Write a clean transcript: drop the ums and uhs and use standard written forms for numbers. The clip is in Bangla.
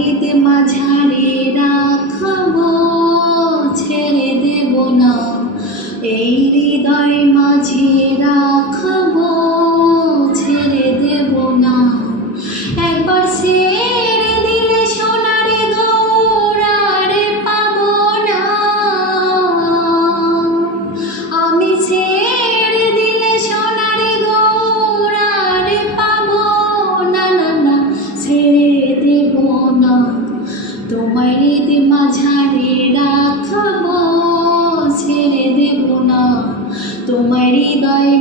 হৃদ মাঝারে রাখবো, ছেড়ে দেব না। এই হৃদয় মাঝে রাখবো, ছেড়ে দেব না। একবার ছেড়ে দিলে সোনারে গৌড়ারে পাবো না। আমি ছেড়ে দিলে সোনারে গৌড়ারে পাবো না, না না ছেড়ে দেব না। তোমার হৃদ মাঝারে রাখবো, ছেড়ে দেব না। তোমার হৃদয়